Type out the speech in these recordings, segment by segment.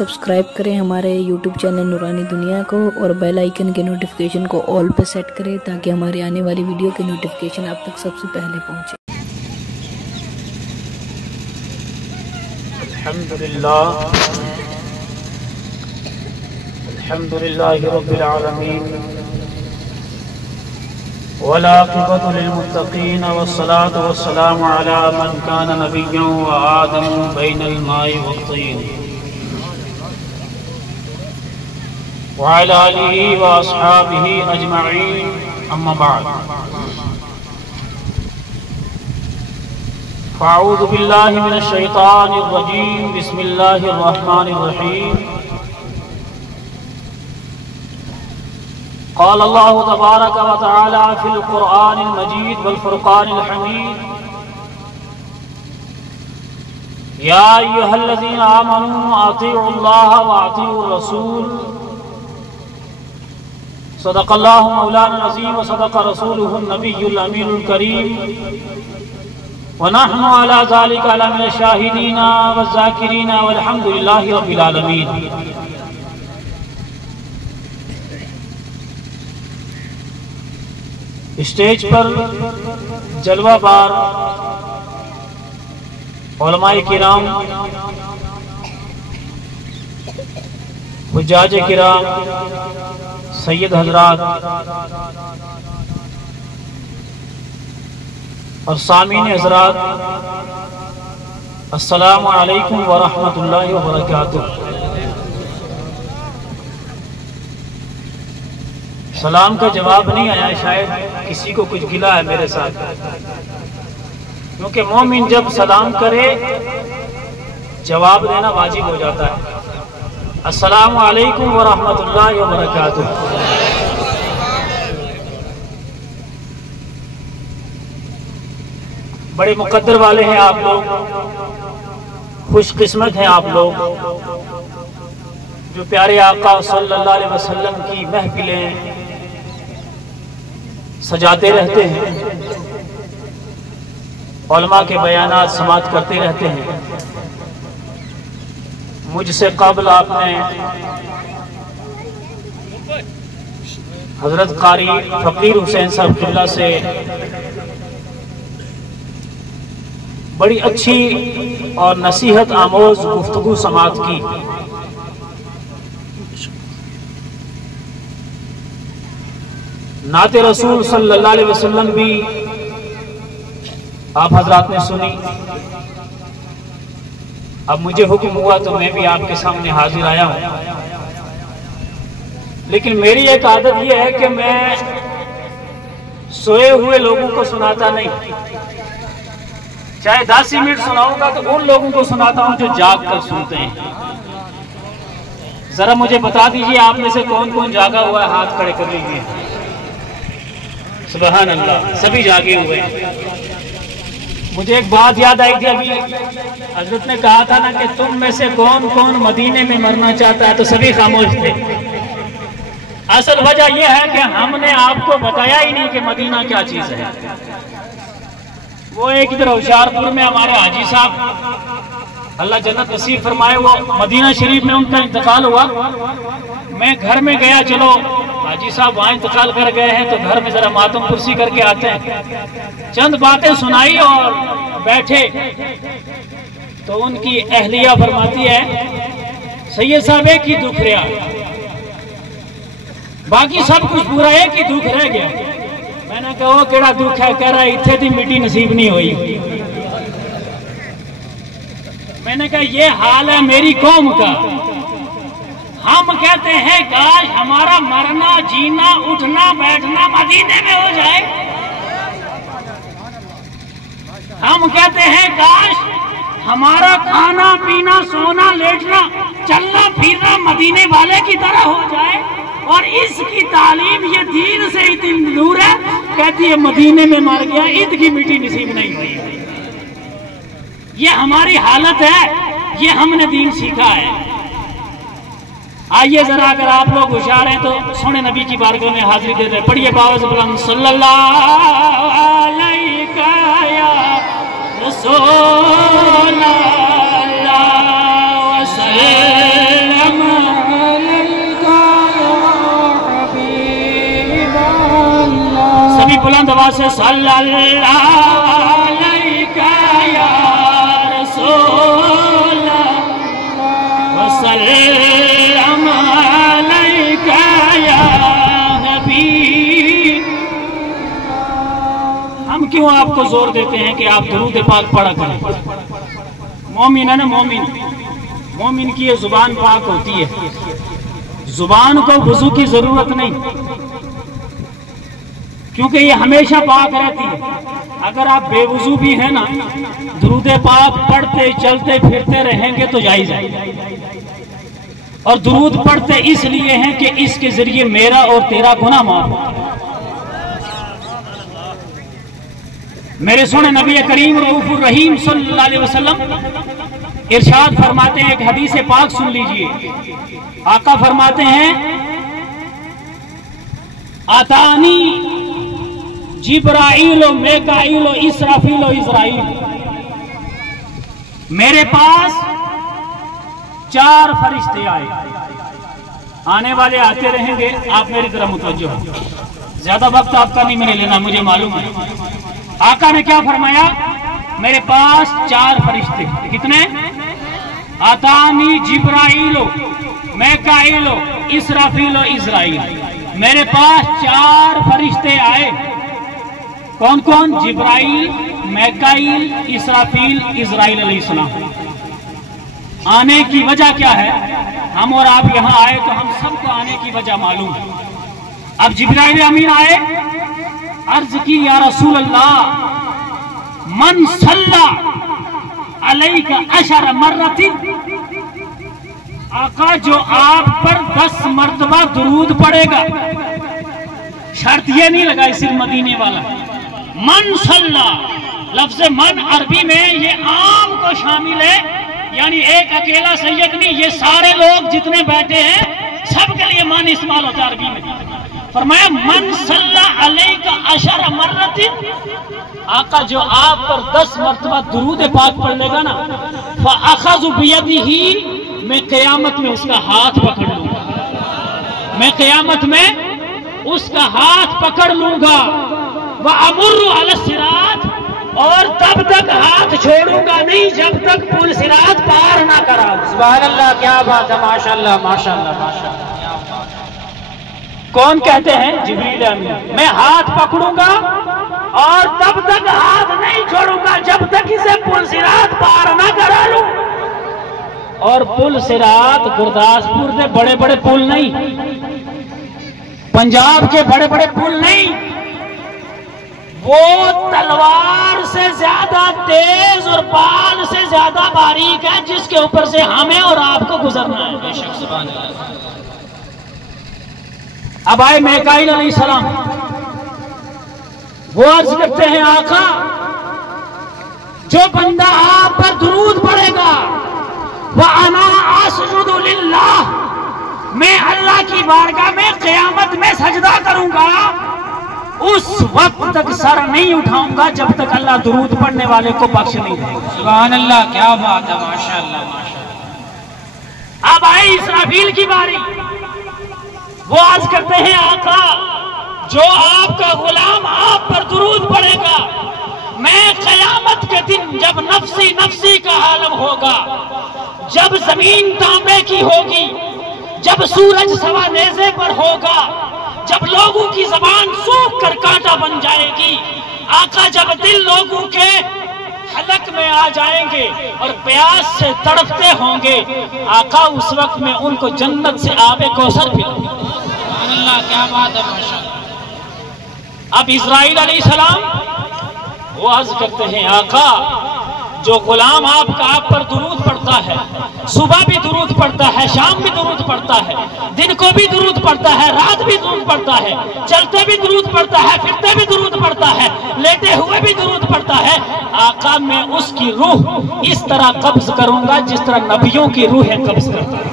Subscribe करें हमारे YouTube channel नूरानी दुनिया को और बेल आइकन के नोटिफिकेशन को ऑल पे सेट करें ताकि हमारे आने वाली वीडियो के नोटिफिकेशन आप तक सबसे पहले पहुंचे। अल्हम्दुलिल्लाह रब्बिल आलमीन वलाक़िबतु लिलमुत्तक़ीन वस्सलातु वस्सलामु अला मन कान नबिय्यन व आदमु बैनल माइ वत्तीन व अला आलिहि व अस्हाबिहि अजमईन अम्मा बाद फ़अऊज़ु बिल्लाहि मिनश शैतानिर रजीम बिस्मिल्लाहिर रहमानिर रहीम क़ाल अल्लाहु तबारक व तआला फ़िल क़ुरआनिल मजीद वल फ़ुरक़ानिल हमीद या अय्युहल्लज़ीना आमनू अतीउल्लाह व अतीउर रसूल सदक़ल्लाहु मौलाना अज़ीम व सदक़ रसूलुहुन नबियुल अमीनुल करीम व नहनु अला ज़ालिका लमिनश शाहिदीना व ज़ाकिरीना वल्हम्दुलिल्लाहि रब्बिल आलमीन। स्टेज पर जलवा बार उलमाए किराम, हुज्जाज किराम, सैयद हजरात और सामीन हजरात, अस्सलामु अलैकुम व रहमतुल्लाहि व बरकातुहू। सलाम का जवाब नहीं आया, शायद किसी को कुछ गिला है मेरे साथ, क्योंकि मोमिन जब सलाम करे जवाब देना वाजिब हो जाता है। अस्सलामु अलैकुम व रहमतुल्लाहि व बरकातुहू। बड़े मुकद्दर वाले हैं आप लोग, खुशकिस्मत हैं आप लोग जो प्यारे आका सल्लल्लाहु अलैहि वसल्लम की महफिलें सजाते रहते हैं, उलमा के बयानात समाअत करते रहते हैं। मुझसे कबल आपने हजरत कारी फकीर हुसैन साहब किबला से बड़ी अच्छी और नसीहत आमोज गुफ्तगू समाअत की। नाते रसूल सल्लल्लाहु अलैहि वसल्लम भी आप हजरात ने सुनी। अब मुझे हुक्म हुआ तो मैं भी आपके सामने हाजिर आया हूं, लेकिन मेरी एक आदत यह है कि मैं सोए हुए लोगों को सुनाता नहीं। चाहे 10 मिनट सुनाऊंगा तो उन लोगों को सुनाता हूं जो जाग कर सुनते हैं। जरा मुझे बता दीजिए आप में से कौन कौन जागा हुआ है, हाथ खड़े कर लीजिए। सुभान अल्लाह, सभी जागे हुए हैं। मुझे एक बात याद आई थी, अभी हजरत ने कहा था ना कि तुम में से कौन कौन मदीने में मरना चाहता है, तो सभी खामोश थे। असल वजह यह है कि हमने आपको बताया ही नहीं कि मदीना क्या चीज है। वो एक इधर होशियारपुर में हमारे हाजी साहब, अल्लाह जन्नत नसीब फरमाए, वो मदीना शरीफ में उनका इंतकाल हुआ। मैं घर में गया, चलो हाजी साहब वहां इंतकाल कर गए हैं तो घर में जरा मातम कुर्सी करके आते हैं। चंद बातें सुनाई और बैठे तो उनकी अहलिया फरमाती है, सैयद साहब एक ही दुख रहा, बाकी सब कुछ पूरा, एक ही दुख रह गया। मैंने कहा वो केड़ा दुख है? कह रहा इत्थे दी मिट्टी नसीब नहीं हुई। मैंने कहा ये हाल है मेरी कौम का। हम कहते हैं काश हमारा मरना जीना उठना बैठना मदीने में हो जाए। हम कहते हैं काश हमारा खाना पीना सोना लेटना चलना फिरना मदीने वाले की तरह हो जाए। और इसकी तालीम ये दीन से इतनी दूर है, कहती है मदीने में मर गया, ईद की मिट्टी नसीब नहीं हुई। ये हमारी हालत है, ये हमने दीन सीखा है। आइए जरा, अगर आप लोग होशियार हैं तो सोने नबी की बारगाह में हाजिरी दे दें। पढ़िए बावज बुलंद, सल्लल्लाहु अलैहि रसूल अल्लाह वसल्लम मरतबा से सल्लल्लाहु अलैका या रसूल वसल्लम अलैका या हबीब। हम क्यों आपको जोर देते हैं कि आप दुरूद पाक पढ़ा करें? मोमिन है ना, मोमिन की ये जुबान पाक होती है, जुबान को वुजू की जरूरत नहीं, क्योंकि ये हमेशा पाक रहती है। अगर आप बेवुजू भी है ना, दुरूद पाक पढ़ते चलते फिरते रहेंगे तो जायज है। और दुरूद पढ़ते इसलिए हैं कि इसके जरिए मेरा और तेरा गुनाह माफ होता है। मेरे सोने नबी करीम रऊफुर रहीम सल्लल्लाहु अलैहि वसल्लम इरशाद फरमाते हैं, एक हदीस पाक सुन लीजिए। आका फरमाते हैं, आतानी जिब्राइल मेकाइल इसराफील इजराइल, मेरे पास 4 फरिश्ते आए। आने वाले आते रहेंगे, आप मेरी तरफ मुतवज्जो हो। ज्यादा वक्त आपका नहीं मैंने लेना, मुझे मालूम है। आका ने क्या फरमाया? मेरे पास 4 फरिश्ते। कितने? आतानी जिब्राइलो मेकाइलो इसराफीलो इजराइल, मेरे पास 4 फरिश्ते आए। कौन कौन? जिब्राइल, मेकाइल, इसराफील, इजराइल अलैहिस्सलाम। आने की वजह क्या है? हम और आप यहां आए तो हम सबको आने की वजह मालूम है। अब जिब्राइल अमीन आए, अर्ज की, या रसूल अल्लाह, मन सल्ला अलैका अशर मर्रतिन, आका जो आप पर 10 मर्तबा दुरूद पड़ेगा। शर्त ये नहीं लगाई सिर्फ मदीने वाला। मन सल्ला, लफ्ज मन अरबी में ये आम को शामिल है, यानी एक अकेला सैयद नहीं, ये सारे लोग जितने बैठे हैं सबके लिए मन इस्तेमाल होता है अरबी में। फरमाया मन सल्ला अलैका अशर मर्रतिन, आका जो आप पर 10 मर्तबा दुरूद पाक पढ़ लेगा ना, फअखज़ु बियदिही, मैं क़यामत में उसका हाथ पकड़ लूंगा, मैं क़यामत में उसका हाथ पकड़ लूंगा। व अमुर्रु अला सिरात, और तब तक हाथ छोड़ूंगा नहीं जब तक पुल सिरात पार ना करा। सुभान अल्लाह, क्या बात है, माशाअल्लाह माशाअल्लाह माशाअल्लाह। कौन कहते हैं? जिब्रील अमीन। मैं हाथ पकड़ूंगा और तब तक हाथ नहीं छोड़ूंगा जब तक इसे पुल सिरात पार ना करा लूं। और पुल सिरात गुरदासपुर के बड़े बड़े पुल नहीं, पंजाब के बड़े बड़े पुल नहीं, वो तलवार से ज्यादा तेज और बाल से ज्यादा बारीक है, जिसके ऊपर से हमें और आपको गुजरना है। बेशक, सुभान अल्लाह। अब आए मेकाइल अलैहिस्सलाम, वो अर्ज करते हैं, आका जो बंदा आप पर दुरूद पड़ेगा, व अना असजुदु लिल्लाह, मैं अल्लाह की बारगाह में क़यामत में सजदा करूंगा, उस वक्त तक सर नहीं उठाऊंगा जब तक अल्लाह दुरूद पढ़ने वाले को बख्श नहीं देगा। सुभान अल्लाह, क्या बात है, माशाअल्लाह माशाअल्लाह। अब आए इसराफील की बारी। वो आज करते हैं, आका जो आपका गुलाम आप पर दुरूद पड़ेगा, मैं क़यामत के दिन जब नफ्सी नफ्सी का आलम होगा, जब जमीन तांबे की होगी, जब सूरज सवा नेज़े पर होगा, जब लोगों की जबान सूख कर कांटा बन जाएगी, आका जब दिल लोगों के हलक में आ जाएंगे और प्यास से तड़पते होंगे, आका उस वक्त में उनको जन्नत से आबे कौसर पिलाऊंगा। अल्लाह, क्या बात है, माशाअल्लाह। अब इस्राइल अलैहिस्सलाम वो अर्ज करते हैं, आका जो गुलाम आपका आप पर दुरूद पढ़ता है, सुबह भी दुरूद पढ़ता है, शाम भी दुरूद पढ़ता है, दिन को भी दुरूद पढ़ता है, रात भी दुरूद पढ़ता है, चलते भी दुरूद पढ़ता है, फिरते भी दुरूद पढ़ता है, लेटे हुए भी दुरूद पढ़ता है, आका मैं उसकी रूह इस तरह कब्ज करूंगा जिस तरह नबियों की रूहें कब्ज करता है।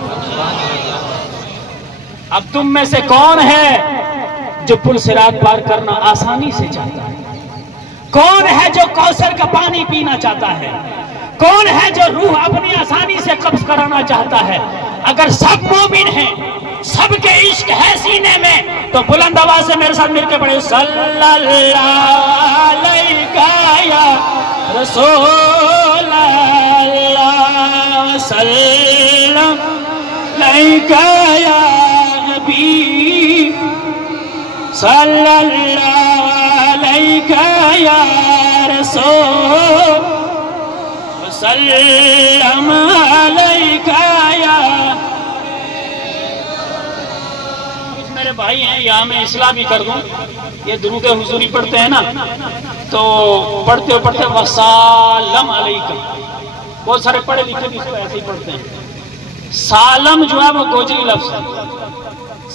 अब तुम में से कौन है जो पुल सिरात पार करना आसानी से चाहता है? कौन है जो कौसर का पानी पीना चाहता है? कौन है जो रूह अपनी आसानी से कब्ज कराना चाहता है? अगर सब मोमिन हैं سب کے عشق ہے سینے میں، تو بلند آواز سے میرے ساتھ مل کے پڑھے صلی اللہ علیہ یا رسول اللہ، صلی اللہ علیہ یا حبیب، صلی اللہ علیہ یا رسول، وسلم علیہ یا میرے بھائی ہیں، یہاں میں اصلاح بھی کر دوں، یہ درود حضوری پڑھتے ہیں نا، تو پڑھتے پڑھتے وسلم علیکہ، بہت سارے پڑھے لکھے بھی اس کو ایسے ہی پڑھتے ہیں۔ سالم جو ہے وہ گوجری لفظ ہے،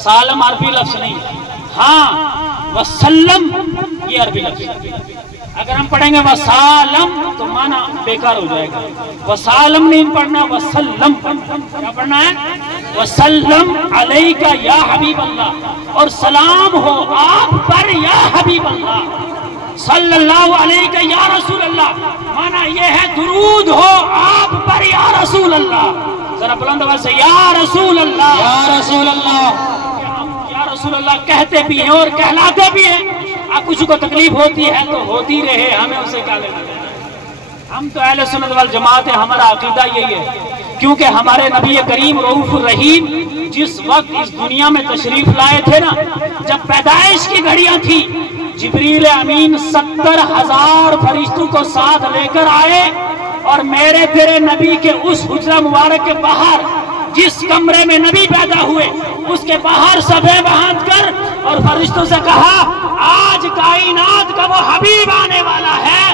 سالم عربی لفظ نہیں، ہاں وسلم یہ عربی لفظ ہے۔ اگر ہم پڑھیں گے وسالم تو معنی بیکار ہو جائے گا، وسالم نہیں پڑھنا، وسلم کیا پڑھنا ہے؟ وسلم علیکہ یا حبیب اللہ، اور سلام ہو آپ پر یا حبیب اللہ، صلی اللہ علیہ یا رسول اللہ، معنی یہ ہے درود ہو آپ پر یا رسول اللہ، ذرا بلند آواز سے یا رسول اللہ، یا رسول اللہ، یا رسول اللہ کہتے بھی ہیں اور کہلاتے بھی ہیں۔ اب کچھ کو تکلیف ہوتی ہے تو ہوتی رہے، ہمیں اسے کیا لینا دینا، ہم تو اہل سنت والجماعت ہیں، ہمارا عقیدہ یہی ہے، کیونکہ ہمارے نبی کریم رؤوف الرحیم جس وقت اس دنیا میں تشریف لائے تھے نا، جب پیدائش کی گھڑیاں تھی، جبریل امین 70,000 فرشتوں کو ساتھ لے کر آئے، اور میرے تیرے نبی کے اس حجرہ مبارک کے باہر جس کمرے میں نبی پیدا ہوئے اس کے باہر صفیں باندھ کر اور فرشتوں سے کہا آج کائنات کا وہ حبیب آنے والا ہے،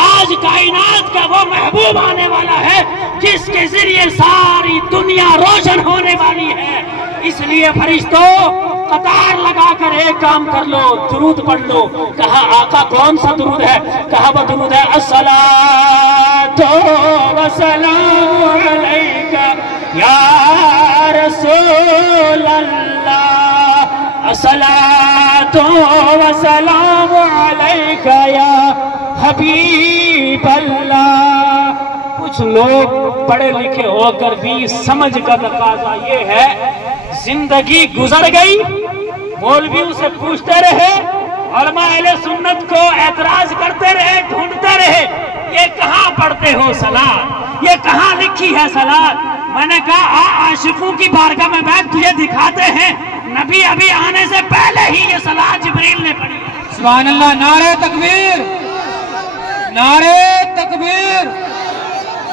آج کائنات کا وہ محبوب آنے والا ہے جس کے ذریعے ساری دنیا روشن ہونے والی ہے، اس لیے فرشتوں قطار لگا کر ایک کام کر لو، درود پڑھ لو۔ کہا آقا کون سا درود ہے؟ کہا وہ درود ہے الصلاۃ والسلام علیکہ یا رسول اللہ، الصلاۃ والسلام علیکہ یا حبیب اللہ۔ کچھ لوگ پڑھے لکھے ہو کر بھی سمجھ کا تقاضا یہ ہے، زندگی گزر گئی، مولوی اسے پوچھتے رہے، علماء اہل سنت کو اعتراض کرتے رہے، ڈھونڈتے رہے، یہ کہاں پڑھتے ہو صلاۃ، یہ کہاں لکھی ہے صلاۃ؟ میں نے کہا عاشقوں کی بارگاہ میں بیٹھ تجھے دکھاتے ہیں، نبی ابھی آنے سے پہلے ہی یہ صلاۃ جبریل نے پڑھی۔ سبحان اللہ، نعرہ تکبیر، نعرہ تکبیر،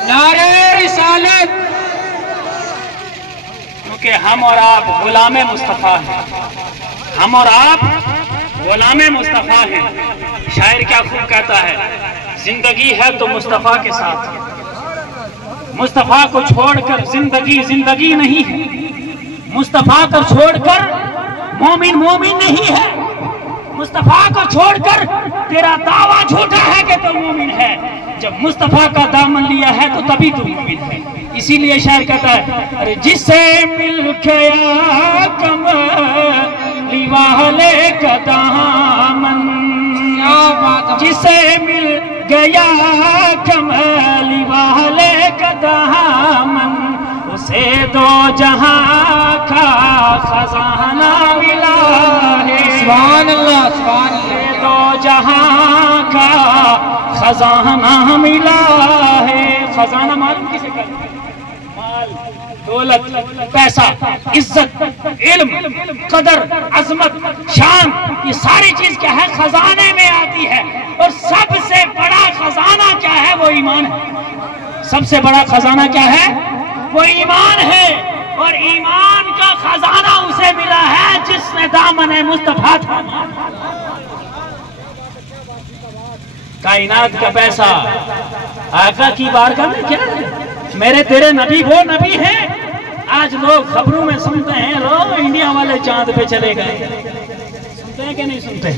نعرہ رسالت۔ کیونکہ ہم اور آپ غلام مصطفیٰ ہیں، ہم اور آپ غلام مصطفیٰ ہیں۔ شاعر کیا خوب کہتا ہے، زندگی ہے تو مصطفیٰ کے ساتھ، مصطفیٰ کو چھوڑ کر زندگی زندگی نہیں ہے، مصطفیٰ کو چھوڑ کر مومن مومن نہیں ہے، مصطفیٰ کو چھوڑ کر تیرا دعویٰ جھوٹا ہے کہ تو مومن ہے، جب مصطفیٰ کا دامن لیا ہے تو تبھی تو مومن ہے۔ اسی لیے شاعر کہتا ہے ارے جسے مل گیا کملی والے کا دامن، جسے مل گیا کملی والے کا دامن، اسے دو جہاں کا خزانہ ملا ہے۔ سبحان اللہ، سبحان اللہ، دو جہاں کا خزانہ ملا ہے۔ خزانہ معلوم کسے کہتے ہیں؟ مال، دولت، پیسہ، عزت، علم، قدر، عظمت، شان، یہ ساری چیز کیا ہے؟ خزانے میں آتی ہے، اور سب سے بڑا خزانہ کیا ہے؟ وہ ایمان ہے۔ سب سے بڑا خزانہ کیا ہے؟ وہ ایمان ہے، اور ایمان کا خزانہ اسے ملا ہے جس نے دامن مصطفیٰ تھاما۔ کائنات کا پیسہ آقا کی بارگاہ میں کیا ہے؟ میرے تیرے نبی وہ نبی ہیں۔ آج لوگ خبروں میں سنتے ہیں لوگ انڈیا والے چاند پہ چلے گئے، سنتے ہیں کہ نہیں سنتے؟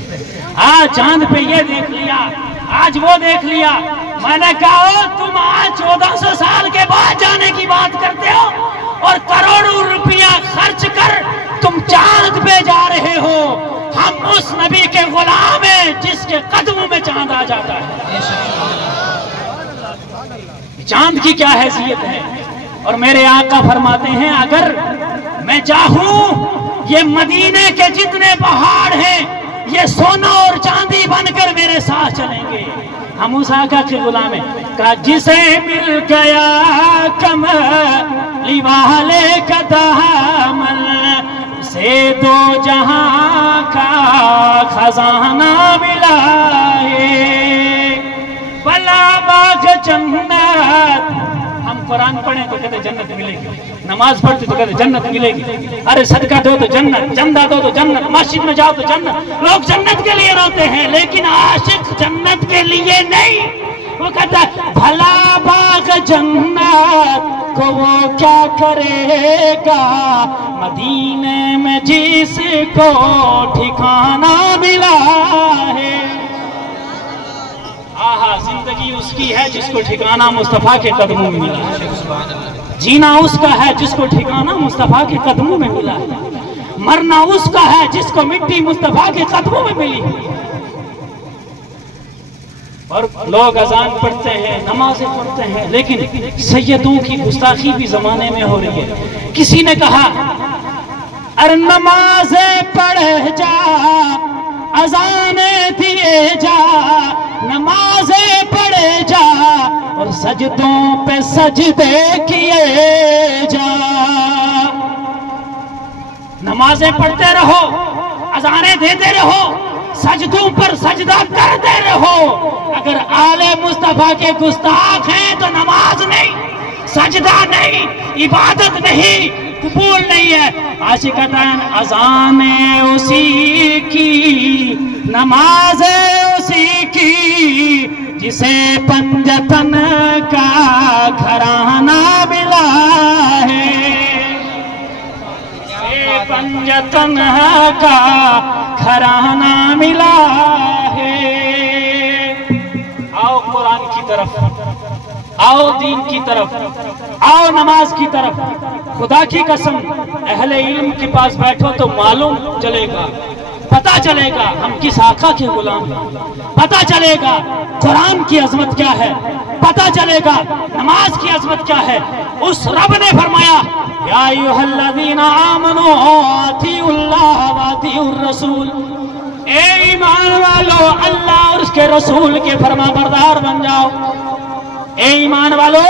آج چاند پہ یہ دیکھ لیا، آج وہ دیکھ لیا۔ میں نے کہا تم آج 1400 سال کے بعد جانے کی بات کرتے ہو، اور کروڑوں روپیہ خرچ کر تم چاند پہ جا رہے ہو۔ ہم اس نبی کے غلام ہیں جس کے قدموں میں چاند آ جاتا ہے۔ چاند کی کیا حیثیت ہے؟ اور میرے آقا فرماتے ہیں اگر میں मैं चाहूं ये मदीने के जितने पहाड़ हैं ये सोना और चांदी बनकर मेरे साथ चलेंगे। हम उस आका के गुलाम हैं का जिसे मिल गया कमली वाले का दामन, उसे दो जहां का खजाना मिला है। भला बाग जन्नत, हम कुरान पढ़े तो कहते जन्नत मिलेगी, नमाज पढ़ते तो कहते जन्नत मिलेगी, अरे सदका दो तो जन्नत, चंदा दो तो जन्नत, मस्जिद में जाओ तो जन्नत। लोग जन्नत के लिए रोते हैं लेकिन आशिक जन्नत के लिए नहीं। वो कहता है भला बाग जन्नत को वो क्या करेगा, मदीने में जिसको ठिकाना मिला है। आहा, जिंदगी उसकी है जिसको ठिकाना मुस्तफा के कदमों में मिला है। जीना उसका है जिसको ठिकाना मुस्तफा के कदमों में मिला है। मरना उसका है जिसको मिट्टी मुस्तफा के कदमों में मिली है। और लोग अजान पढ़ते हैं, नमाजें पढ़ते हैं, लेकिन सैयदों की गुस्ताखी भी जमाने में हो रही है। किसी ने कहा अरे नमाजें पढ़े जा, अजाने दिए जा, नमाजें पढ़े जा और सजदों पे सजदे किए जा। नमाजें पढ़ते रहो, अजाने देते रहो, सजदों पर सजदा करते रहो। अगर आले मुस्तफा के गुस्ताख हैं तो नमाज नहीं, सजदा नहीं, इबादत नहीं, कबूल नहीं है। आशिकतान अजाने उसी की, नमाज़े उसी की, जिसे पंजतन का घराना मिला है, जिसे पंजतन का घराना मिला है। आओ कुरान की तरफ, आओ दीन की तरफ, आओ नमाज की तरफ। खुदा की कसम अहले इल्म के पास बैठो तो मालूम चलेगा, पता चलेगा हम किस आका के गुलाम हैं, पता चलेगा कुरान की अजमत क्या है, पता चलेगा नमाज की अजमत क्या है। उस रब ने फरमाया या अय्युहल्लज़ीना आमनू अतीउल्लाह व अतीउर रसूल, ए ईमान वालो अल्लाह और उसके रसूल के फरमाबरदार बन जाओ। ए ईमान वालो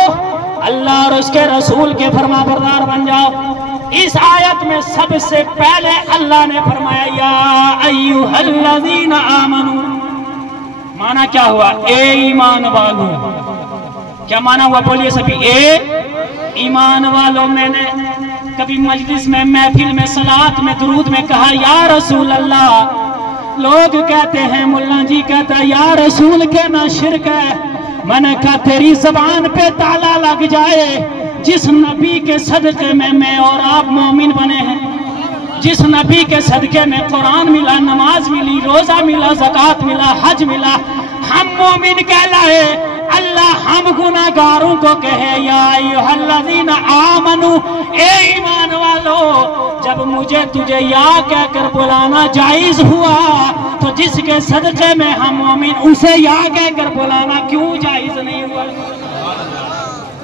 अल्लाह और उसके रसूल के फरमाबरदार बन जाओ। इस आयत में सबसे पहले अल्लाह ने फरमाया या अय्युहल्लज़ीना आमनू, माना क्या हुआ? ए ईमान वालों। क्या माना हुआ? बोलिए सभी, ए ईमान वालों। मैंने कभी मजलिस में, महफिल में, सलात में, दुरूद में कहा या रसूल अल्लाह। लोग कहते हैं, मुल्ला जी कहता है या रसूल के ना शिरक है। मैंने कहा तेरी जबान पे ताला लग जाए। जिस नबी के सदके में मैं और आप मोमिन बने हैं, जिस नबी के सदके में कुरान मिला, नमाज मिली, रोजा मिला, ज़कात मिला, हज मिला, हम मोमिन कहलाए। अल्लाह हम गुनाहगारों को कहे या अय्युहल्लज़ीना आमनू, ए ईमान वालो। जब मुझे तुझे या कहकर बुलाना जायज हुआ तो जिसके सदके में हम मोमिन उसे या कहकर बुलाना क्यों जायज नहीं हुआ?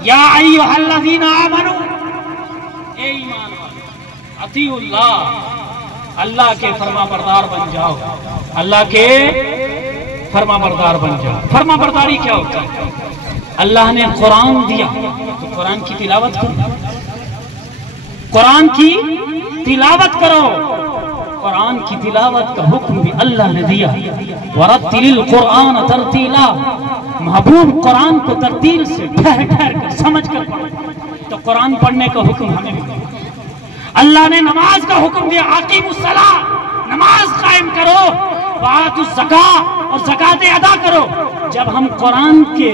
या अय्युहल्लज़ीना आमनू, ए ईमान वालो, अतीउल्लाह, अल्लाह के फरमाबरदार बन जाओ, अल्लाह के फरमाबरदार बन जाओ। फरमाबरदारी क्या होता है? अल्लाह ने कुरान दिया तो कुरान की तिलावत करो, कुरान की तिलावत करो। कुरान की तिलावत का हुक्म भी अल्लाह ने दिया, वरत्तिलिल कुरान तरतीला। महबूब कुरान को तरतील से ठहर ठहर कर समझ कर पढ़ो। तो कुरान पढ़ने का हुक्म हमें भी दिया। अल्लाह ने नमाज का हुक्म दिया, आकीमुस्सलाह, नमाज कायम करो, वातुज़ ज़कात, और ज़कात अदा करो। जब हम कुरान के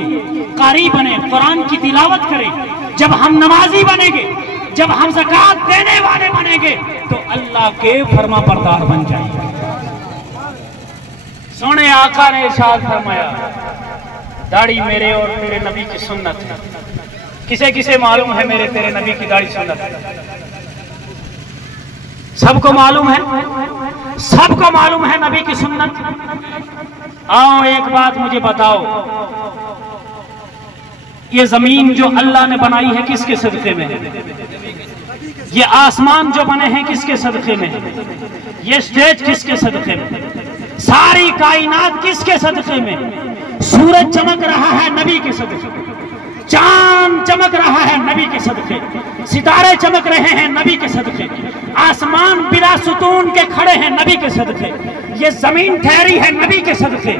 कारी बने, कुरान की तिलावत करें, जब हम नमाजी बनेंगे, जब हम ज़कात देने वाले बनेंगे तो अल्लाह के फरमाबरदार बन जाएंगे। सोने आका ने इरशाद फरमाया, दाढ़ी मेरे और तेरे नबी की सुन्नत है। किसे किसे मालूम है मेरे तेरे नबी की दाढ़ी सुन्नत है? सबको मालूम है, सबको मालूम है नबी की सुन्नत। आओ एक बात मुझे बताओ, ये जमीन जो अल्लाह ने बनाई है किसके सदके में है? ये आसमान जो बने हैं किसके सदक़े में, ये स्टेज किसके सदक़े में, सारी कायनात किसके सदक़े में। सूरज चमक रहा है नबी के सदक़े, चांद चमक रहा है नबी के सदक़े, सितारे चमक रहे हैं नबी के सदक़े, आसमान बिला सुतून के खड़े हैं नबी के सदक़े, ये जमीन ठहरी है नबी के सदक़े,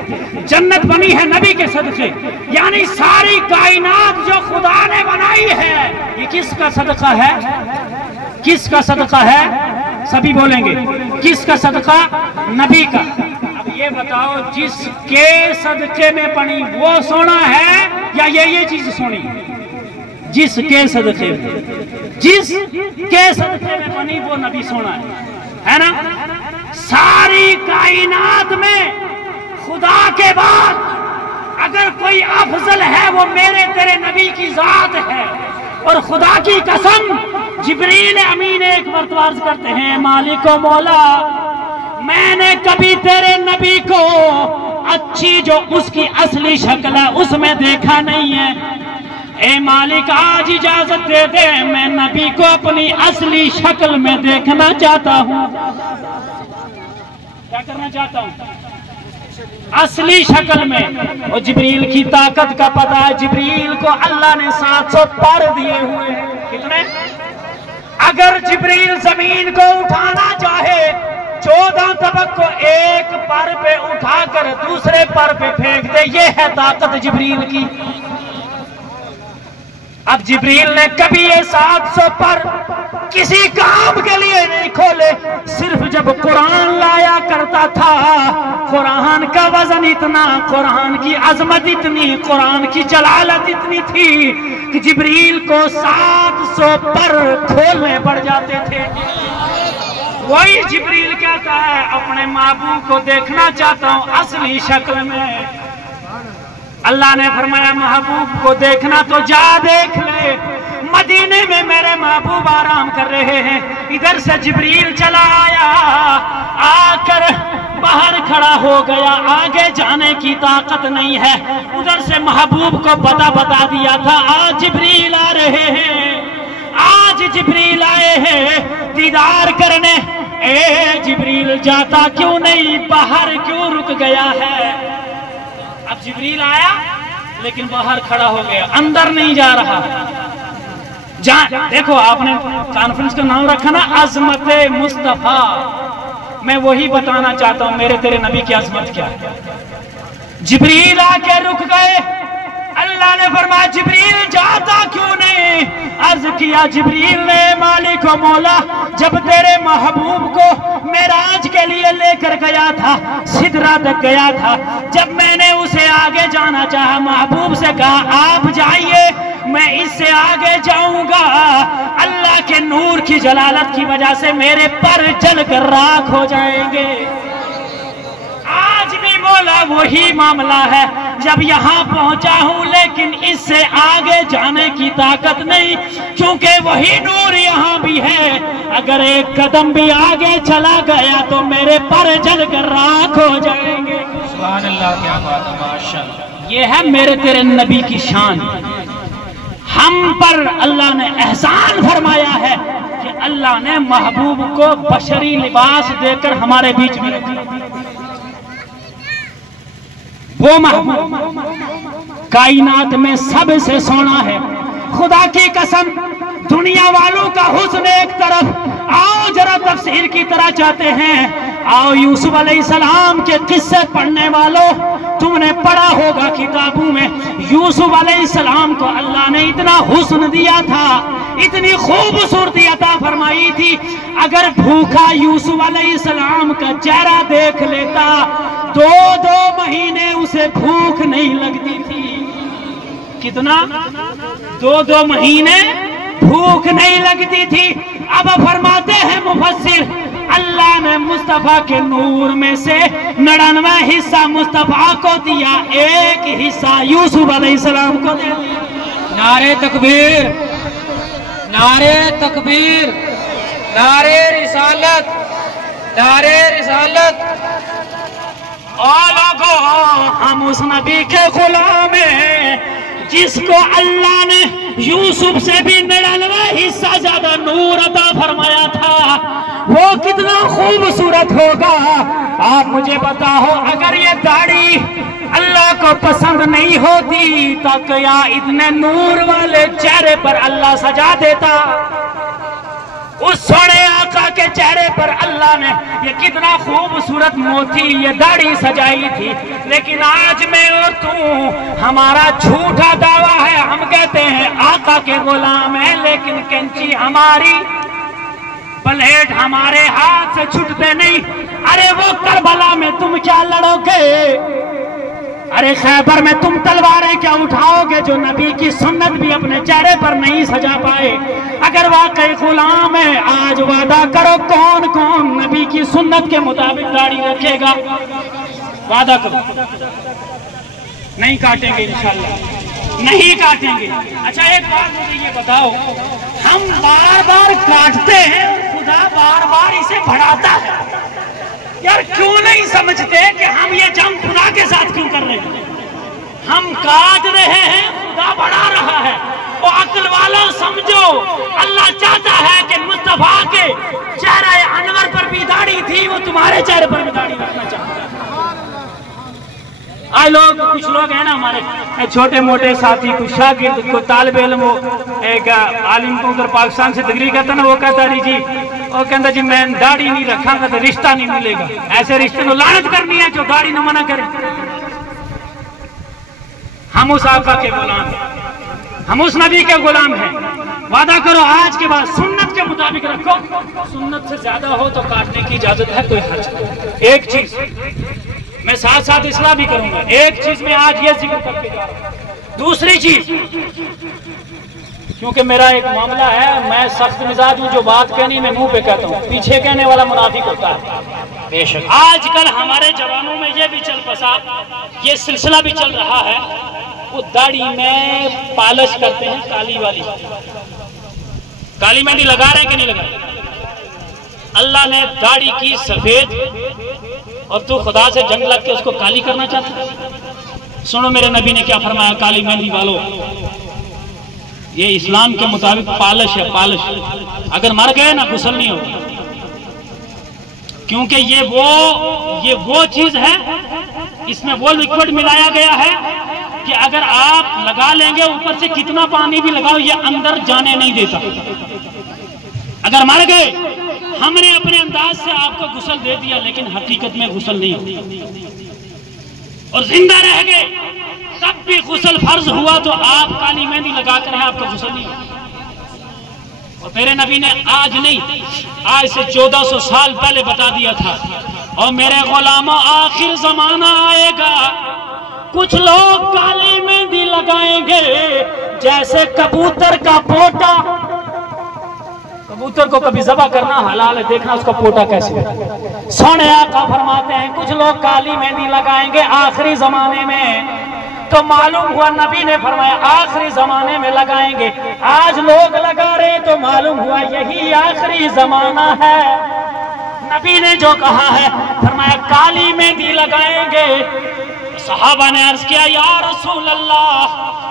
जन्नत बनी है नबी के सदक़े। यानी सारी कायनात जो खुदा ने बनाई है, ये किसका सदका है, किसका सदका है, सभी बोलेंगे किसका सदका, नबी का। अब ये बताओ जिसके सदके में बनी वो सोना है या ये चीज सोनी, जिसके सदके में, जिसके सदके में बनी वो नबी सोना है ना। सारी कायनात में खुदा के बाद अगर कोई अफजल है वो मेरे तेरे नबी की जात है। और खुदा की कसम जिब्रील अमीन एक मरतबा अर्ज करते हैं, मालिको मौला मैंने कभी तेरे नबी को अच्छी जो उसकी असली शक्ल है उसमें देखा नहीं है। ए मालिक आज इजाजत दे दे, मैं नबी को अपनी असली शक्ल में देखना चाहता हूँ। क्या करना चाहता हूँ, असली शक्ल में। और जिब्रील की ताकत का पता है, जिब्रील को अल्लाह ने 700 पर दिए हुए हैं। कितने? अगर जिब्रील जमीन को उठाना चाहे 14 तबक को एक पर पे उठाकर दूसरे पर पे फेंक दे, ये है ताकत जिब्रील की। अब जिब्रील ने कभी ये 700 पर किसी काम के लिए नहीं खोले, सिर्फ जब कुरान लाया करता था, कुरान का वजन इतना, कुरान की अजमत इतनी, कुरान की जलालत इतनी थी कि जिब्रील को 700 पर खोलने पड़ जाते थे। वही जिब्रील कहता है अपने महबूब को देखना चाहता हूं असली शक्ल में। अल्लाह ने फरमाया महबूब को देखना तो जा देख ले, मदीने में मेरे महबूब आराम कर रहे हैं। इधर से जिब्रील चला आया, आकर बाहर खड़ा हो गया, आगे जाने की ताकत नहीं है। उधर से महबूब को बता दिया था आज जिब्रील आ रहे हैं, आज जिब्रील आए हैं दीदार करने। ए जिब्रील जाता क्यों नहीं, बाहर क्यों रुक गया है। अब जिब्रील आया लेकिन बाहर खड़ा हो गया, अंदर नहीं जा रहा। देखो आपने कॉन्फ्रेंस का नाम रखा ना अजमत मुस्तफा, मैं वही बताना चाहता हूं मेरे तेरे नबी की अजमत क्या है। जिब्रील आके रुक गए, अल्लाह ने फरमाया जिब्रील जाता क्यों नहीं। अर्ज किया जिब्रील ने मालिक व मौला जब तेरे महबूब को मेराज के लिए लेकर गया था, सिदरा तक गया था, जब मैंने उसे आगे जाना चाहा, महबूब से कहा आप जाइए मैं इससे आगे जाऊंगा, अल्लाह के नूर की जलालत की वजह से मेरे पर जल कर राख हो जाएंगे। आज भी मौला वही मामला है, जब यहाँ पहुंचा हूं लेकिन इससे आगे जाने की ताकत नहीं, क्योंकि वही नूर यहाँ भी है। अगर एक कदम भी आगे चला गया तो मेरे पर जल कर राख हो जाएंगे। सुभान अल्लाह, क्या बात है, माशाअल्लाह। ये है मेरे तेरे नबी की शान। हम पर अल्लाह ने एहसान फरमाया है कि अल्लाह ने महबूब को बशरी लिबास देकर हमारे बीच में रखा। वो महबूब कायनात में सबसे सोना है। खुदा की कसम, दुनिया वालों का हुस्न एक तरफ, आओ जरा तफसीर की तरह चाहते हैं। आओ यूसुफ अलैहिस्सलाम के किस्से पढ़ने वालों, तुमने पढ़ा होगा किताबों में, यूसुफ अलैहिस्सलाम को अल्लाह ने इतना हुस्न दिया था, इतनी खूबसूरती अता फरमाई थी। अगर भूखा यूसुफ अलैहिस्सलाम का चेहरा देख लेता, 2 महीने उसे भूख नहीं लगती थी। कितना? 2 महीने भूख नहीं लगती थी। अब फरमाते हैं मुफस्सिर, अल्लाह ने मुस्तफा के नूर में से 99 हिस्सा मुस्तफा को दिया, एक हिस्सा यूसुफ अलैहिस्सलाम को दे दिया। नारे तकबीर, नारे तकबीर, नारे रिसालत, नारे रिसालत। और लोगों हम उस नबी के गुलाम हैं जिसको अल्लाह ने यूसुफ से भी 99 हिस्सा ज्यादा नूर अता फरमाया था, वो कितना खूबसूरत होगा। आप मुझे बताओ, अगर ये दाढ़ी अल्लाह को पसंद नहीं होती तो क्या इतने नूर वाले चेहरे पर अल्लाह सजा देता? उस सोने आका के चेहरे पर अल्लाह ने ये कितना खूबसूरत मोती ये दाढ़ी सजाई थी। लेकिन आज मैं और तू, हमारा झूठा दावा है, हम कहते हैं आका के गुलाम है, लेकिन कैंची हमारी, ब्लेड हमारे हाथ से छूटते नहीं। अरे वो करबला में तुम क्या लड़ोगे? अरे खैबर में तुम तलवारें क्या उठाओगे जो नबी की सुन्नत भी अपने चेहरे पर नहीं सजा पाए? अगर वाकई गुलाम है, आज वादा करो कौन कौन नबी की सुन्नत के मुताबिक दाढ़ी रखेगा? वादा करो। नहीं काटेंगे इंशाल्लाह, नहीं काटेंगे। अच्छा एक बात मुझे ये बताओ, हम बार बार काटते हैं और खुदा बार बार इसे बढ़ाता है। यार क्यों नहीं समझते कि हम ये जंग खुदा के साथ क्यों कर रहे हैं? हम काट रहे हैं, खुदा बढ़ा रहा है। वो अक्ल वालों समझो, अल्लाह चाहता है कि मुस्तफा के चेहरे अनवर पर भी दाढ़ी थी, वो तुम्हारे चेहरे पर भी दाढ़ी रखना चाहता है। आज लोग, कुछ लोग हैं ना हमारे छोटे मोटे साथी, कुछ शागिर्द, को तालिब इल्म, वो एक आलिम को उधर पाकिस्तान से डिग्री करता ना, वो कहता रही जी, वो कहता जी मैं दाढ़ी नहीं रखांगा तो रिश्ता नहीं मिलेगा। ऐसे रिश्ते को लानत करनी है जो दाढ़ी न मना करे। हम उस आका के गुलाम हैं, हम उस नबी के गुलाम हैं। वादा करो आज के बाद सुन्नत के मुताबिक रखो, सुन्नत से ज्यादा हो तो काटने की इजाजत है, कोई हर्ज नहीं। एक चीज मैं साथ साथ इस्लाह भी करूंगा, एक चीज में आज ये जिक्र करके जा रहा हूं। दूसरी चीज, क्योंकि मेरा एक मामला है, मैं सख्त मिजाज हूं, जो बात कहनी मैं मुंह पे कहता हूं, पीछे कहने वाला मुनाफिक होता है। बेशक आजकल हमारे जवानों में ये भी चल बसा, ये सिलसिला भी चल रहा है, वो दाढ़ी में पालिश करते हैं, काली वाली, काली मेहंदी लगा रहे हैं कि नहीं लगा रहे? अल्लाह ने दाढ़ी की सफेद और तू खुदा से जंग लग के उसको काली करना चाहता है? सुनो मेरे नबी ने क्या फरमाया, काली मेहंदी वालों, ये इस्लाम के मुताबिक पालिश है, पालिश। अगर मर गए ना गुस्ल नहीं होगा, क्योंकि ये वो चीज है, इसमें वो लिक्विड मिलाया गया है कि अगर आप लगा लेंगे, ऊपर से कितना पानी भी लगाओ, ये अंदर जाने नहीं देता। अगर मर गए, हमने अपने अंदाज से आपको गुस्ल दे दिया, लेकिन हकीकत में गुस्ल नहीं होती। और जिंदा रह गए तब भी गुस्ल फर्ज हुआ तो आप काली मेहंदी लगा कर है, आपका गुस्ल नहीं होता। और मेरे नबी ने आज नहीं, आज से 1400 साल पहले बता दिया था, और मेरे गुलामों आखिर जमाना आएगा, कुछ लोग काली मेहंदी लगाएंगे जैसे कबूतर का पोटा। कबूतर को कभी ज़बह करना हलाल है, देखना उसका पोटा कैसे है। सोने आका फरमाते हैं कुछ लोग काली मेहंदी लगाएंगे आखिरी जमाने में, तो मालूम हुआ नबी ने फरमाया आखिरी जमाने में लगाएंगे। आज लोग लगा रहे तो मालूम हुआ यही आखिरी जमाना है। नबी ने जो कहा है, फरमाया काली मेहंदी लगाएंगे। सहाबा ने अर्ज किया या रसूल अल्लाह,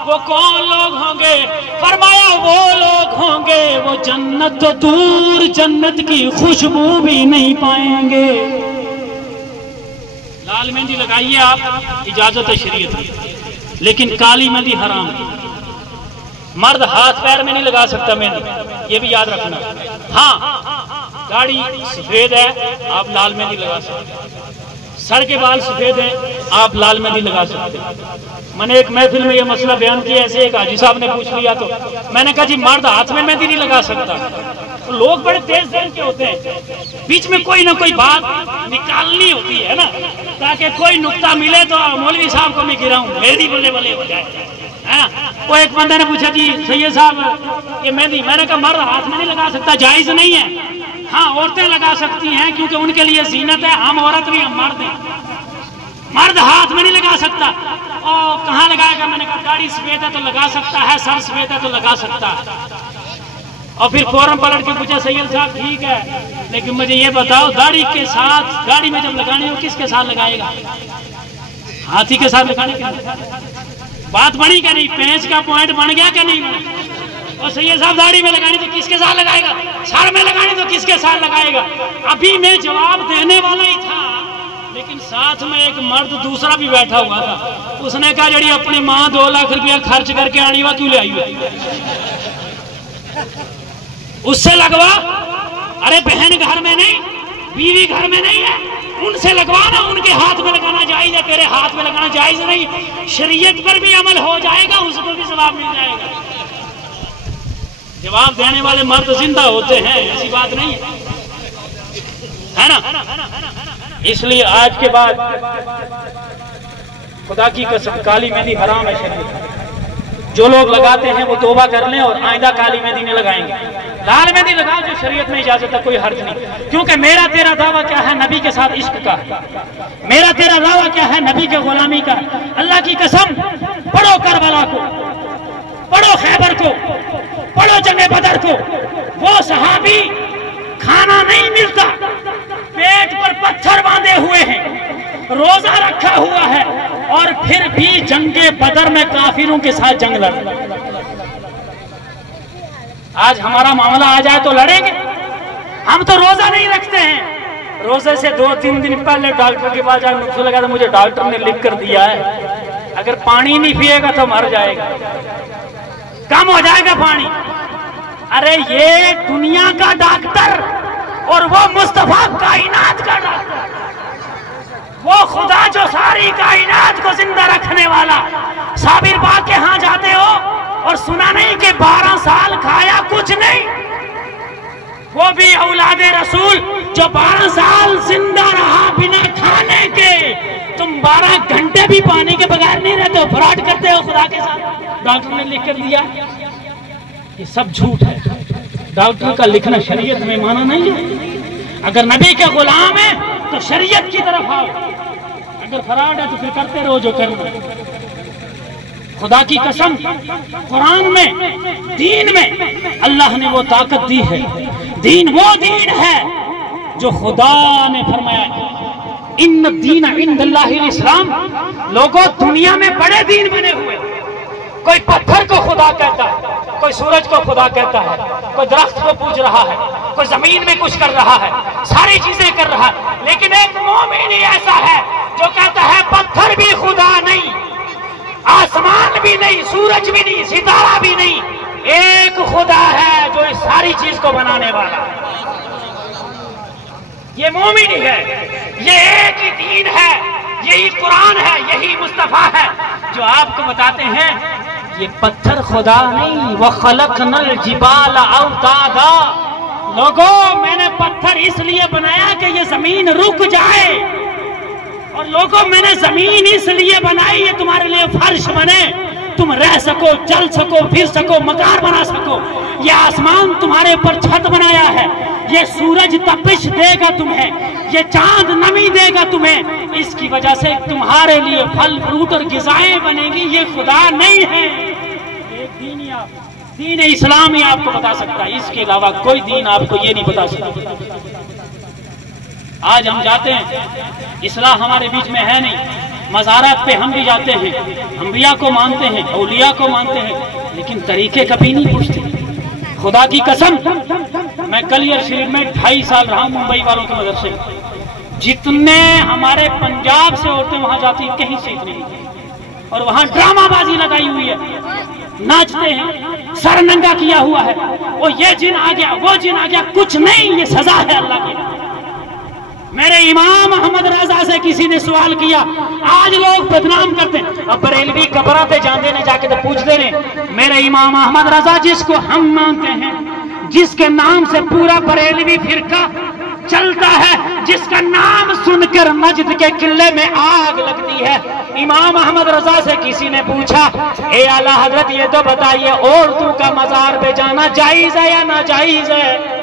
वो कौन लोग होंगे? फरमाया वो लोग होंगे, वो जन्नत तो दूर, जन्नत की खुशबू भी नहीं पाएंगे। लाल मेहंदी लगाइए आप, इजाजत है शरीयत की, लेकिन काली मेहंदी हराम है। मर्द हाथ पैर में नहीं लगा सकता मेहंदी, ये भी याद रखना। हाँ, दाढ़ी सफेद है, आप लाल मेहंदी लगा सकते हैं। सर के बाल सफेद है, आप लाल मेहंदी लगा सकते हैं। मैंने एक महफिल में ये मसला बयान किया, ऐसे एक हाजी साहब ने पूछ लिया, तो मैंने कहा जी मर्द हाथ में मेहंदी नहीं लगा सकता। तो लोग बड़े तेज ज़हन के होते हैं, बीच में कोई ना कोई बात निकालनी होती है ना, ताकि कोई नुक्ता मिले तो मौलवी साहब को मैं गिराऊं, मेहंदी बल्ले बल्ले हो जाए। वो एक बंदे ने पूछा जी सैयद साहब ये मेहंदी, मैंने कहा मर्द हाथ में नहीं लगा सकता, जायज नहीं है। हाँ, औरतें लगा सकती हैं क्योंकि उनके लिए जीनत है, हम औरत नहीं, हम मर्द हैं। मर्द हाथ में नहीं लगा सकता। और कहाँ लगाएगा? मैंने कहा दाढ़ी सफेद है तो लगा सकता है, सर सफेद है तो लगा सकता है। और फिर फौरन पलट के पूछा सैयद साहब ठीक है, लेकिन मुझे ये बताओ दाढ़ी के साथ, दाढ़ी में जब लगानी हो किसके साथ लगाएगा? हाथी के साथ लगाने के? बात बनी क्या नहीं? पेंच का पॉइंट बन गया क्या नहीं बना? और सैयद साहब दाढ़ी में लगानी तो किसके साथ लगाएगा, सर में लगानी तो किसके साथ लगाएगा? अभी मैं जवाब देने वाला ही था, लेकिन साथ में एक मर्द दूसरा भी बैठा हुआ था। उसने कहा जड़ी अपनी माँ 2 लाख रुपया खर्च करके आनी हुआ क्यों ले आई हुआ, उससे लगवा। अरे बहन घर में नहीं, बीवी घर में नहीं है, उनसे लगवाना, उनके हाथ में लगाना जायज है, तेरे हाथ में लगाना जायज नहीं। शरीयत पर भी अमल हो जाएगा, उसको भी जवाब मिल जाएगा। जवाब देने वाले मर्द जिंदा होते हैं, ऐसी बात नहीं है ना। इसलिए आज के बाद खुदा की कसम काली मेहंदी हराम है शरीयत। जो लोग लगाते हैं वो तौबा कर लें और आइंदा काली मेहंदी नहीं लगाएंगे। लाल मेहंदी लगाओ जो शरीयत में इजाजत है, कोई हर्ज नहीं। क्योंकि मेरा तेरा दावा क्या है? नबी के साथ इश्क का। मेरा तेरा दावा क्या है? नबी के गुलामी का। अल्लाह की कसम, पढ़ो करबला को, पढ़ो खैबर को, पढ़ो जंगे बदर को। वो सहाबी खाना नहीं मिलता, पेट पर पत्थर बांधे हुए हैं, रोजा रखा हुआ है, और फिर भी जंगे बदर में काफिरों के साथ जंग लड़। आज हमारा मामला आ जाए तो लड़ेंगे? हम तो रोजा नहीं रखते हैं। रोजे से 2-3 दिन पहले डॉक्टर के पास जाकर नुस्खा लगा तो मुझे डॉक्टर ने लिख कर दिया है अगर पानी नहीं पिएगा तो मर जाएगा, कम हो जाएगा पानी। अरे ये दुनिया का डॉक्टर और वो मुस्तफा कायनात का डॉक्टर, वो खुदा जो सारी कायनात को जिंदा रखने वाला। साबिर बाग के यहाँ जाते हो और सुना नहीं कि 12 साल खाया कुछ नहीं, वो भी औलादे रसूल जो 12 साल जिंदा रहा बिना खाने के। तुम 12 घंटे भी पानी के बगैर नहीं रहते हो, फ्रॉड करते हो खुदा के साथ। डॉक्टर ने लिख कर दिया, ये सब झूठ है। डॉक्टर का लिखना शरीयत में माना नहीं है। अगर नबी के गुलाम है तो शरीयत की तरफ आओ, अगर फ्रॉड है तो फिर करते रहो जो करना। खुदा की कसम, कुरान में, दीन में अल्लाह ने वो ताकत दी है। दीन वो दीन है जो खुदा ने फरमाया इन्न दीन इंदल्लाहिल इस्लाम। लोगों दुनिया में बड़े दीन बने हुए, कोई पत्थर को खुदा कहता है, कोई सूरज को खुदा कहता है, कोई दरख्त को पूज रहा है, कोई जमीन में कुछ कर रहा है, सारी चीजें कर रहा है। लेकिन एक मोमिन ही ऐसा है जो कहता है पत्थर भी खुदा नहीं, आसमान भी नहीं, सूरज भी नहीं, सितारा भी नहीं, एक खुदा है जो इस सारी चीज को बनाने वाला है। ये मोमिन ही है, ये एक ही दीन है, यही कुरान है, यही मुस्तफा है जो आपको बताते हैं ये पत्थर खुदा नहीं। वह खलकनल जिबाल औतादा। लोगों मैंने पत्थर इसलिए बनाया कि ये जमीन रुक जाए, और लोगों मैंने जमीन इसलिए बनाई ये तुम्हारे लिए फर्श बने, तुम रह सको, चल सको, फिर सको, मकान बना सको। ये आसमान तुम्हारे ऊपर छत बनाया है, ये सूरज तपिश देगा तुम्हें, ये चांद नमी देगा तुम्हें, इसकी वजह से तुम्हारे लिए फल फ्रूट और गिज़ाएं बनेगी। ये खुदा नहीं है, एक दीन इस्लाम ही आपको बता सकता है, इसके अलावा कोई दीन आपको ये नहीं बता सकता। आज हम जाते हैं, इस्लाह हमारे बीच में है नहीं, मज़ारात पे हम भी जाते हैं, अंबिया को मानते हैं, औलिया को मानते हैं, लेकिन तरीके कभी नहीं पूछते। खुदा की कसम, मैं कलियर शरीफ में 2.5 साल रहा, मुंबई वालों के मदरसे में। जितने हमारे पंजाब से औरतें वहां जाती हैं कहीं से इतनी नहीं, और वहां ड्रामाबाजी लगाई हुई है, नाचते हैं, सर नंगा किया हुआ है, वो ये जिन आ गया, वो जिन आ गया, कुछ नहीं, ये सजा है अल्लाह की। मेरे इमाम अहमद रजा से किसी ने सवाल किया, आज लोग बदनाम करते हैं, अब बरेलवी कब्र पे जाते ने जाके तो पूछते ने, मेरे इमाम अहमद रजा जिसको हम मानते हैं, जिसके नाम से पूरा बरेलवी फिरका चलता है, जिसका नाम सुनकर नजद के किले में आग लगती है, इमाम अहमद रजा से किसी ने पूछा, ए आला हजरत ये तो बताइए औरतों का मजार पे जाना जायज है या नाजायज है?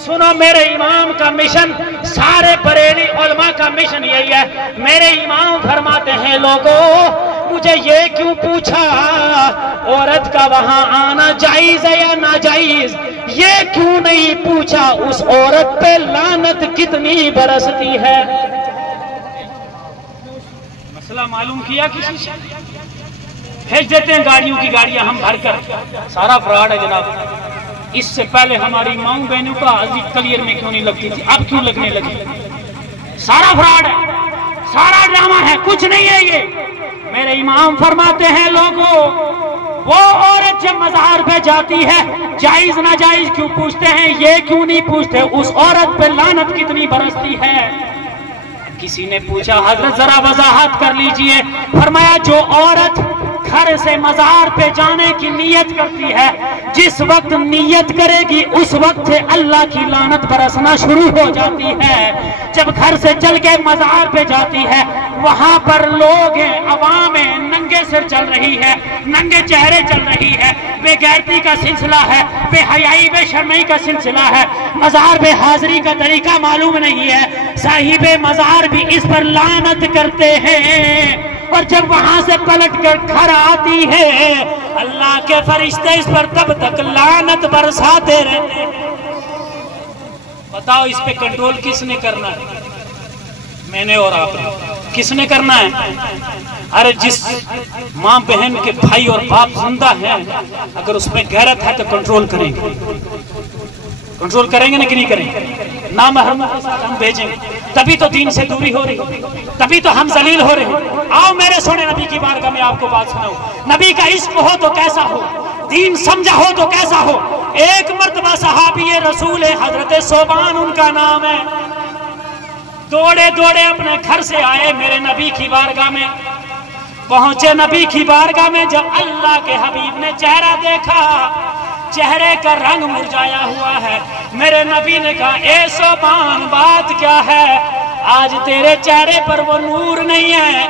सुनो, मेरे इमाम का मिशन, सारे बरेली उलमा का मिशन यही है। मेरे इमाम फरमाते हैं, लोगों मुझे ये क्यों पूछा औरत का वहां आना जायज है या नाजायज? ये क्यों नहीं पूछा उस औरत पे लानत कितनी बरसती है? मसला मालूम किया किसी से? भेज देते हैं गाड़ियों की गाड़ियां हम भर कर। सारा फ्रॉड है जनाब। इससे पहले हमारी माओ बहनों का अजी क्लियर में क्यों नहीं लगती थी, अब क्यों लगने लगी? सारा फ्रॉड है, सारा ड्रामा है, कुछ नहीं है ये। मेरे इमाम फरमाते हैं लोगों, वो औरत जब मज़ार पे जाती है जायज ना जायज क्यों पूछते हैं, ये क्यों नहीं पूछते उस औरत पे लानत कितनी बरसती है। किसी ने पूछा हजरत जरा वजाहत कर लीजिए। फरमाया जो औरत घर से मज़ार पे जाने की नीयत करती है, जिस वक्त नीयत करेगी उस वक्त से अल्लाह की लानत बरसना शुरू हो जाती है। जब घर से चल के मज़ार पे जाती है, वहां पर लोग हैं, अवाम है, नंगे सिर चल रही है, नंगे चेहरे चल रही है, बेगैरती का सिलसिला है, बेहयाई बेशर्मी का सिलसिला है, मज़ार पे हाजिरी का तरीका मालूम नहीं है, साहिबे मज़ार भी इस पर लानत करते हैं। और जब वहां से पलट कर घर आती है, अल्लाह के फरिश्ते इस पर तब तक लानत बरसाते रहते हैं। बताओ इस पे कंट्रोल किसने करना है? मैंने और आपने। किसने करना है? अरे जिस माँ बहन के भाई और बाप जिंदा हैं, अगर उसमें गैरत है तो कंट्रोल करेंगे। कंट्रोल करेंगे ना कि नहीं करेंगे? ना महरम के साथ हम भेजेंगे, तभी तो दीन से दूरी हो रही, तभी तो हम जलील हो रहे। आओ मेरे सोने नबी की बारगाह में आपको बात सुनाऊं। नबी का इश्क हो तो कैसा हो, दीन समझा हो तो कैसा हो। एक मर्तबा सहाबी रसूल है, हजरत सोबान उनका नाम है, दौड़े दौड़े अपने घर से आए मेरे नबी की बारगाह में। पहुंचे नबी की बारगाह में, जब अल्लाह के हबीब ने चेहरा देखा, चेहरे का रंग मुरझाया हुआ है। मेरे नबी ने कहा, ए सोबान बात क्या है? आज तेरे चेहरे पर वो नूर नहीं है,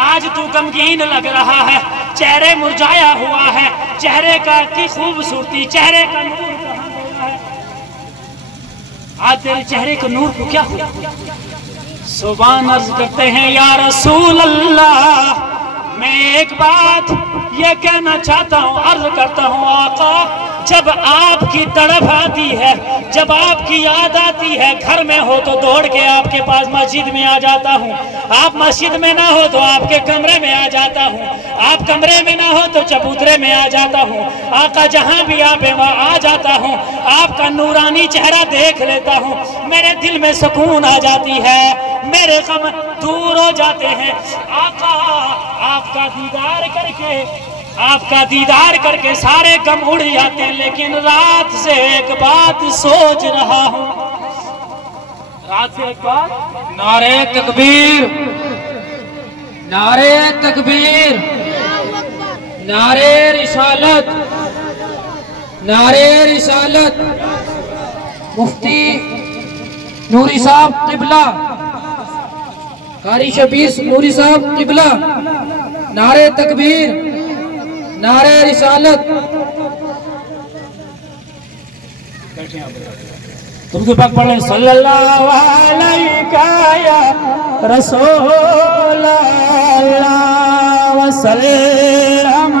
आज तू गमगीन लग रहा है, चेहरे मुरझाया हुआ है, चेहरे का की खूबसूरती, चेहरे का नूर कहां गया है? आज तेरे चेहरे को नूर को क्या हुआ? सुबान अर्ज करते हैं, या रसूल अल्लाह, मैं एक बात ये कहना चाहता हूँ, अर्ज करता हूँ आका, जब आपकी तड़प आती है, जब आपकी याद आती है, घर में हो तो दौड़ के आपके पास मस्जिद में आ जाता हूँ, आप मस्जिद में ना हो तो आपके कमरे में आ जाता हूँ, आप कमरे में ना हो तो चबूतरे में आ जाता हूँ, आका जहाँ भी आप है वहाँ आ जाता हूँ, आपका नूरानी चेहरा देख लेता हूँ, मेरे दिल में सुकून आ जाती है, मेरे गम दूर हो जाते हैं। आका आपका दीदार करके सारे गम उड़ जाते हैं। लेकिन रात से एक बात सोच रहा हूँ, रात से एक बात। नारे तकबीर, नारे तकबीर, नारे रिसालत, नारे रिसालत। मुफ्ती नूरी साहब किबला, कारी शबीर नूरी साहब किबला, नारे तकबीर, नारे रिसालत। तुम तो पाक पढ़ लें, सल्लल्लाहु अलैहि रसूल अल्लाह वसल्लम।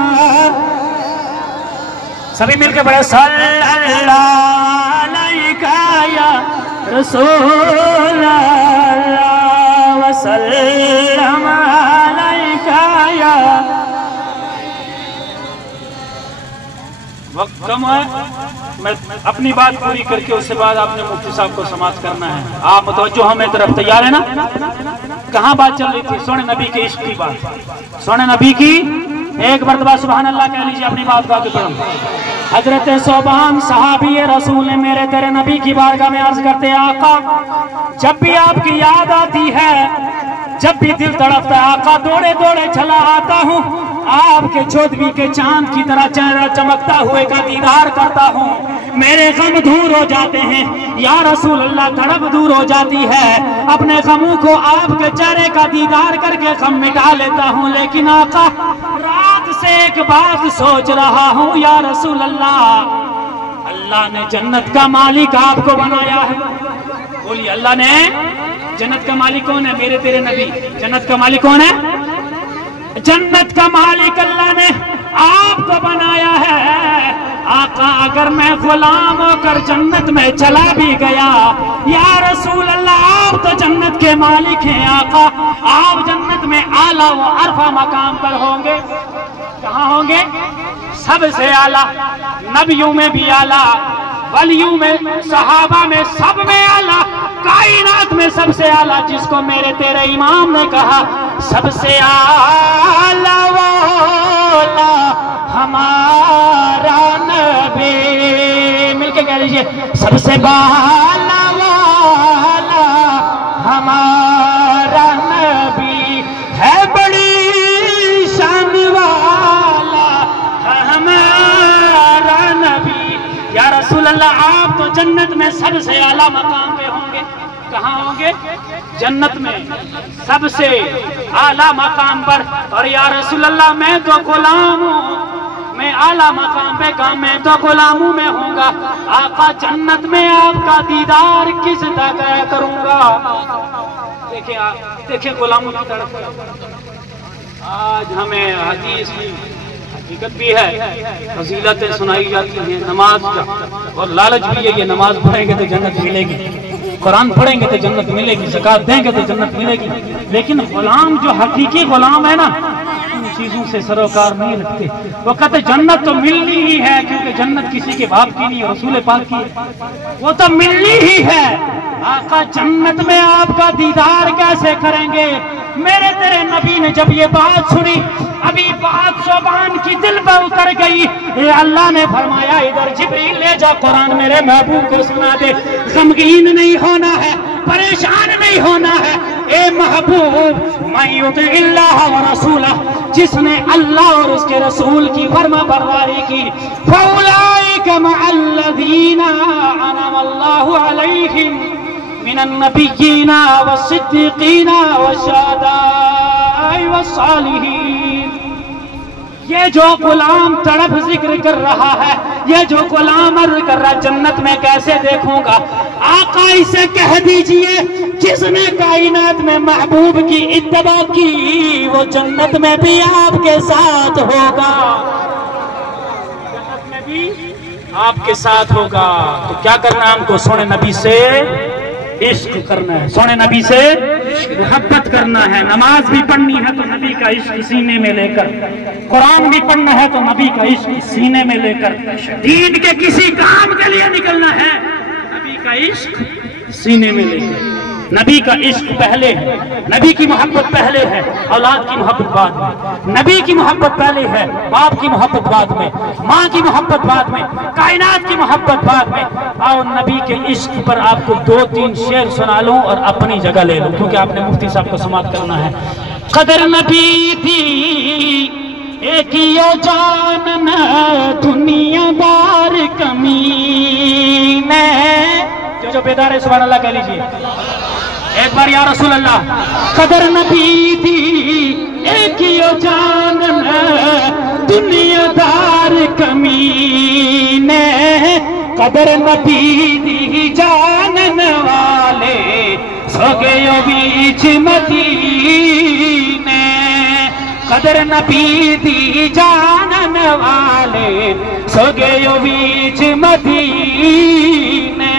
सभी मिलके पढ़े, सल्लल्लाहु अलैहि रसूल अल्लाह वसल्लम अलैका। वक्त कम है, मैं अपनी बात पूरी करके उसके बाद आपने मुफ्ती साहब को समाप्त करना है। आप मुतवज्जो हमें तरफ तैयार है ना? कहाँ बात चल रही थी? सोने नबी के इश्क की बात, सोने नबी की। एक मरतबा सुभान अल्लाह कह लीजिए, अपनी बात को आगे बढ़ो। हजरत सोबान सहाबी रसूल ने मेरे तेरे नबी की बारगाह में अर्ज करते, आका जब भी आपकी याद आती है, जब भी दिल तड़पता है, आका दौड़े दौड़े चला आता हूँ, आपके चौदवी के चांद की तरह चेहरा चमकता हुए का दीदार करता हूँ, मेरे गम दूर हो जाते हैं। या रसूल अल्लाह, तड़प दूर हो जाती है, अपने गमों को आपके चेहरे का दीदार करके गम मिटा लेता हूँ। लेकिन आका रात से एक बात सोच रहा हूँ, या रसूल अल्लाह, अल्लाह ने जन्नत का मालिक आपको बनाया है। बोलिए, अल्लाह ने जन्नत का मालिक कौन है? मेरे तेरे नबी। जन्नत का मालिक कौन है? जन्नत का मालिक अल्लाह ने आपको बनाया है। आका अगर मैं गुलाम होकर जन्नत में चला भी गया, या रसूल अल्लाह आप तो जन्नत के मालिक हैं आका, आप जन्नत में आला व अरफा मकाम पर होंगे। कहाँ होंगे? सबसे आला, नबियों में भी आला, वलियों में, सहाबा में, सब में आला, कायनात में सबसे आला, जिसको मेरे तेरे इमाम ने कहा सबसे आला वाला हमारा नबी। मिलके कह लीजिए, सबसे बाला वाला हमारा नबी है, बड़ी शान वाला हमारा नबी। या रसूल अल्लाह आप तो जन्नत में सबसे आला मकाम पे होंगे। कहाँ होंगे? जन्नत में सबसे आला मकाम पर। और या रसूल अल्लाह मैं तो गुलाम हूँ, मैं आला मकाम पे कहा मैं तो गुलामों में होऊंगा। आका जन्नत में आपका दीदार किस तरह करूंगा। देखिए गुलामों की तरफ आज हमें हदीस की हकीकत भी है, फजीलतें सुनाई जाती हैं नमाज का, और लालच भी है, ये नमाज पढ़ेंगे तो जन्नत मिलेगी, कुरान पढ़ेंगे तो जन्नत मिलेगी, ज़कात देंगे तो जन्नत मिलेगी। लेकिन गुलाम जो हकीकी गुलाम है ना, उन चीजों से सरोकार नहीं रखते। वो कहते जन्नत तो मिलनी ही है, क्योंकि जन्नत किसी के बाप की नहीं, रसूल पाक की है, वो तो मिलनी ही है। आका जन्नत में आपका दीदार कैसे करेंगे? मेरे तेरे नबी ने जब ये बात सुनी, अभी बात ज़ुबान की दिल पर उतर गई। अल्लाह ने फरमाया इधर जिब्रील ले जा, कुरान मेरे महबूब को सुना दे। गमगीन नहीं होना है, परेशान नहीं होना है। ए महबूब मैं युतिल्लाह व रसूलह, जिसने अल्लाह और उसके रसूल की फर्मा बरदारी की, फउलाइका मअल्लज़ीना अनअमल्लाहु अलैहिम मिनन नबिय्यीना वस्सिद्दीक़ीना वश्शुहदाኢ वस्सालिहीन। ये जो गुलाम तड़प जिक्र कर रहा है, ये जो गुलाम अर्ज कर रहा है जन्नत में कैसे देखूंगा, आका इसे कह दीजिए जिसने कायनात में महबूब की इत्तबा की, वो जन्नत में भी आपके साथ होगा, जन्नत में भी आपके साथ होगा। तो क्या करना है हमको? सोने नबी से इश्क करना है, सोने नबी से मोहब्बत करना है। नमाज भी पढ़नी है तो नबी का इश्क सीने में लेकर, कुरान भी पढ़ना है तो नबी का इश्क सीने में लेकर, दीन के किसी काम के लिए निकलना है नबी का इश्क सीने में लेकर। नबी का इश्क पहले है, नबी की मोहब्बत पहले है, औलाद की मोहब्बत बाद में। नबी की मोहब्बत पहले है, बाप की मोहब्बत बाद में, माँ की मोहब्बत बाद में, कायनात की मोहब्बत बाद में। और नबी के इश्क पर आपको 2-3 शेर सुना लूं और अपनी जगह ले लूं, क्योंकि आपने मुफ्ती साहब को समाप्त करना है। कदर नबी थी एक जान दुनियादार कमी में, जो बेदार है सुभान अल्लाह कह लीजिए एक बार, या रसूल अल्लाह। कदर नबी दी एक जान दुनियादार कमीने, कदर नबी दी जानन वाले सो गए बीच मदीने, कदर नबी दी जानन वाले सो गए बीच मदीने।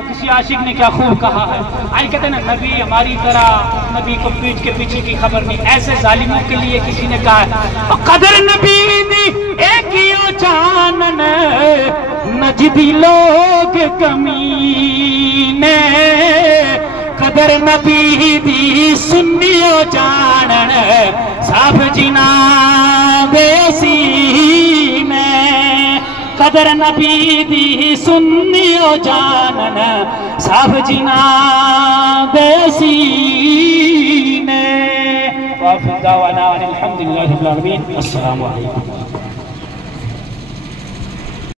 किसी आशिक ने क्या खूब कहा है, आई कहते ना नबी हमारी तरह, नबी को पीठ के पीछे की खबर नहीं, ऐसे जालिमों के लिए किसी ने कहा है। कदर नबी दी एक जानन नजदी लोग कमीने, कदर नबी दी सुनियो जानन सब जिना बेसी में, कदर नबी दी सुनियो जानन सब जिना बेसी ने। वाफ़िर दावाना अनिल हम्दुलिल्लाहि रब्बिल आलमीन। अस्सलामु अलैकुम।